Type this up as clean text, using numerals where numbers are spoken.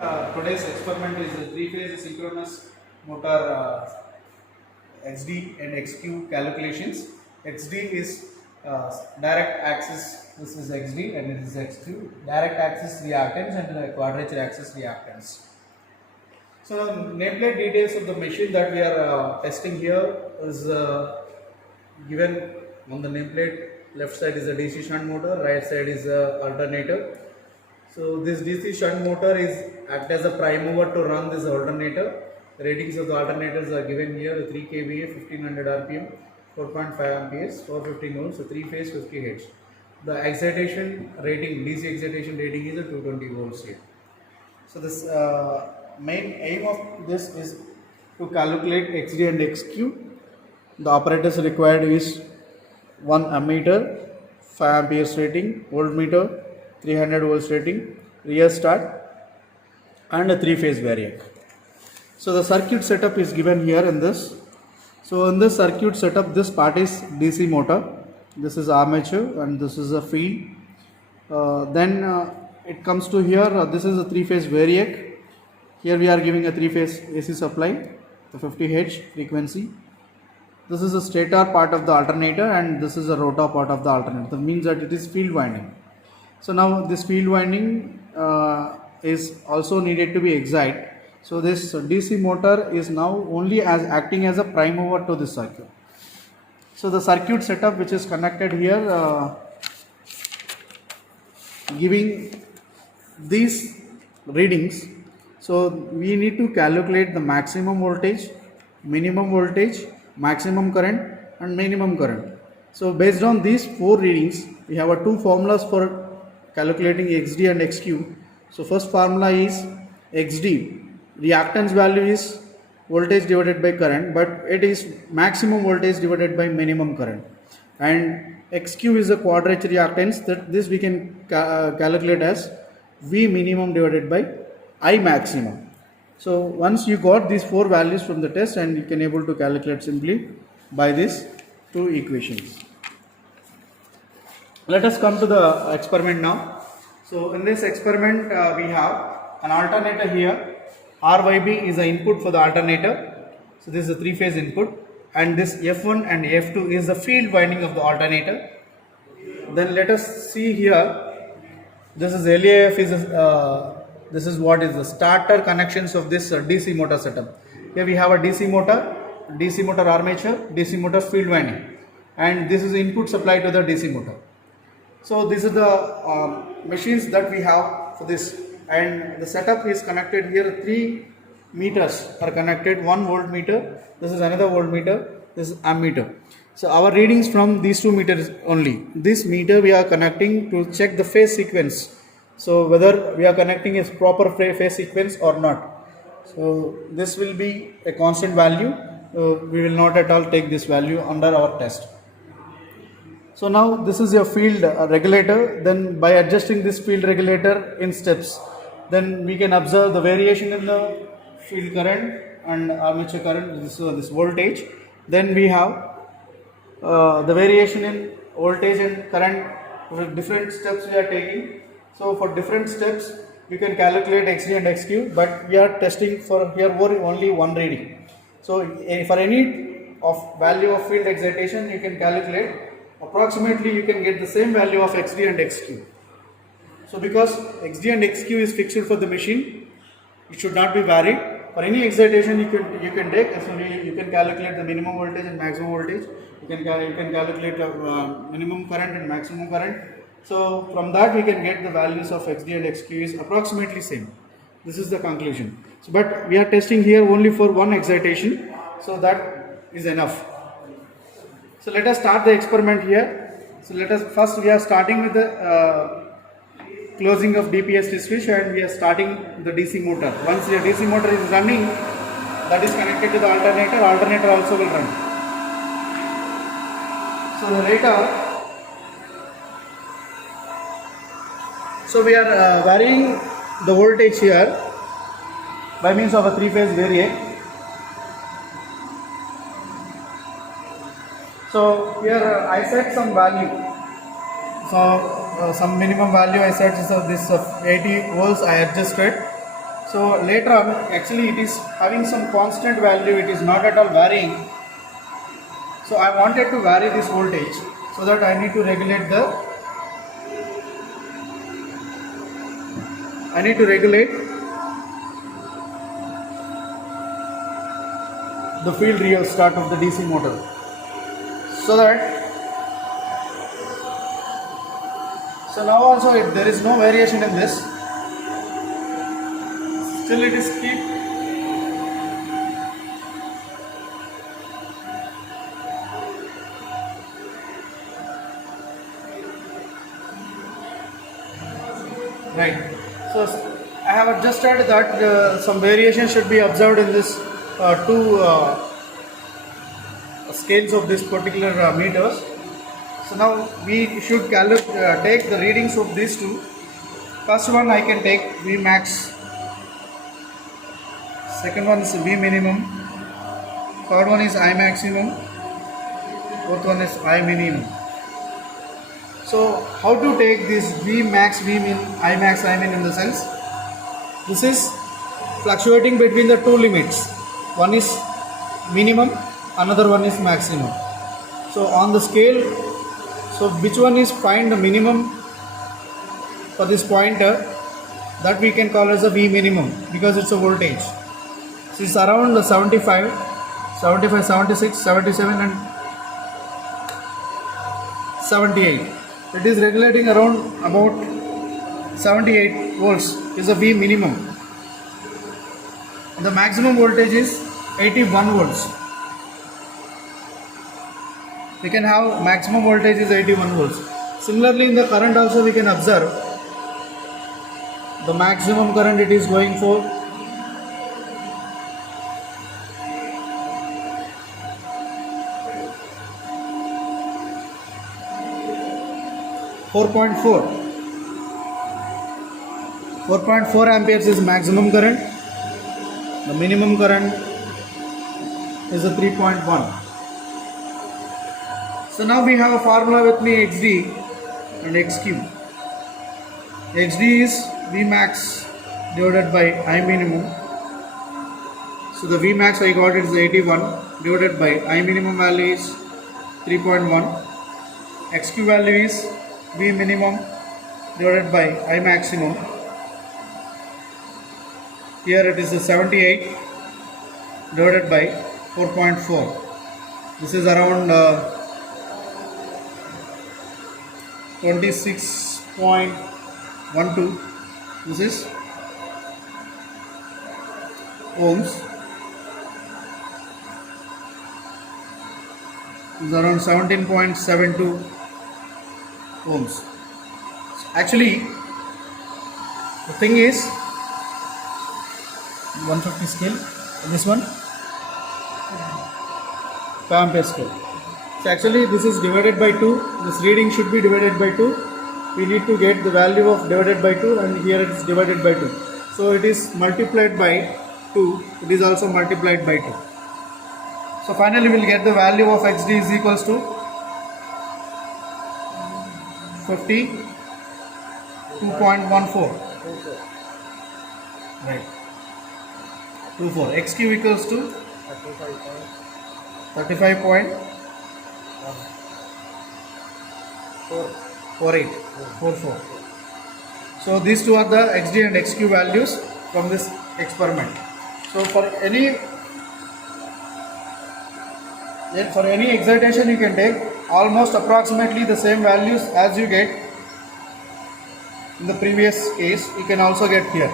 Today's experiment is a three-phase synchronous motor XD and XQ calculations. XD is direct axis, this is XD and it is XQ, direct axis reactance and the quadrature axis reactance. So nameplate details of the machine that we are testing here is given on the nameplate. Left side is a DC shunt motor, right side is a alternator. So this DC shunt motor is act as a prime mover to run this alternator. The ratings of the alternators are given here: 3 kVA, 1500 RPM, 4.5 amperes, 450 volts, so 3 phase 50 Hz. The excitation rating, DC excitation rating is a 220 volts here. So this main aim of this is to calculate XD and XQ. The apparatus required is 1 ammeter, 5 amperes rating, voltmeter, 300 volts rating, rear start and a 3-phase variac. So the circuit setup is given here in this. So in this circuit setup, this part is DC motor, this is armature and this is a field. Then it comes to here, this is a 3-phase variac. Here we are giving a 3-phase AC supply, the 50 Hz frequency. This is a stator part of the alternator and this is a rotor part of the alternator. That means that it is field winding. So now this field winding is also needed to be excited. So this DC motor is now only as acting as a prime mover to this circuit. So the circuit setup which is connected here giving these readings. So we need to calculate the maximum voltage, minimum voltage, maximum current and minimum current. So based on these 4 readings, we have 2 formulas for calculating XD and XQ. So first formula is XD, reactance value is voltage divided by current, but it is maximum voltage divided by minimum current. And XQ is a quadrature reactance, that this we can calculate as V minimum divided by I maximum. So once you got these 4 values from the test, and you can able to calculate simply by these 2 equations. Let us come to the experiment now. So in this experiment we have an alternator here. RYB is the input for the alternator. So this is a 3-phase input, and this F1 and F2 is the field winding of the alternator. Then let us see here. This is LAF is this is what is the starter connections of this DC motor setup. Here we have a DC motor armature, DC motor field winding, and this is the input supply to the DC motor. So these are the machines that we have for this, and the setup is connected here. 3 meters are connected, 1 voltmeter, this is another voltmeter, this is ammeter. So our readings from these 2 meters only. This meter we are connecting to check the phase sequence. So whether we are connecting a proper phase sequence or not. So this will be a constant value. We will not at all take this value under our test. So now this is your field regulator. Then by adjusting this field regulator in steps, then we can observe the variation in the field current and armature current, this voltage. Then we have the variation in voltage and current for different steps we are taking. So for different steps we can calculate XD and XQ, but we are testing for here only one reading. So for any of value of field excitation you can calculate, approximately you can get the same value of XD and XQ. So because XD and XQ is fixed for the machine, it should not be varied. For any excitation you can take, so you can calculate the minimum voltage and maximum voltage. You can calculate minimum current and maximum current. So from that we can get the values of XD and XQ is approximately same. This is the conclusion. So, but we are testing here only for one excitation, so that is enough. So let us start the experiment here. So let us first, we are starting with the closing of DPST switch, and we are starting the DC motor. Once the DC motor is running, that is connected to the alternator also will run. So the later, so we are varying the voltage here by means of a 3-phase variac. So here I set some value. So some minimum value I set is this 80 volts I adjusted. So later on, actually it is having some constant value, it is not at all varying. So I wanted to vary this voltage, so that I need to regulate the field rheostat of the DC motor, so now also there is no variation in this, still it is keep right. So I have adjusted that some variation should be observed in this two scales of this particular meters. So now we should take the readings of these two. First one I can take V max, second one is V minimum, third one is I maximum, fourth one is I minimum. So how to take this V max, V min, I max, I min in the sense, this is fluctuating between the two limits. One is minimum, another one is maximum. So on the scale, so which one is find the minimum for this pointer, that we can call as a V minimum, because it's a voltage. So it's around 75, 76, 77 and 78. It is regulating around about 78 volts is a V minimum. The maximum voltage is 81 volts. We can have maximum voltage is 81 volts. Similarly, in the current also we can observe the maximum current it is going for 4.4 amperes is maximum current. The minimum current is a 3.1. So now we have a formula with me, XD and XQ. XD is V max divided by I minimum. So the V max I got it is 81 divided by I minimum value is 3.1. XQ value is V minimum divided by I maximum. Here it is a 78 divided by 4.4. This is around 26.12. This is ohms. This is around 17.72 ohms. Actually, the thing is 150 scale, this one 5 ampere scale. So actually this is divided by 2, this reading should be divided by 2. We need to get the value of divided by 2, and here it is divided by 2. So it is multiplied by 2, it is also multiplied by 2. So finally we will get the value of XD is equals to 52.14. Right. 24. XQ equals to 35.44. So these two are the XD and XQ values from this experiment. So for any excitation you can take almost approximately the same values as you get in the previous case, you can also get here.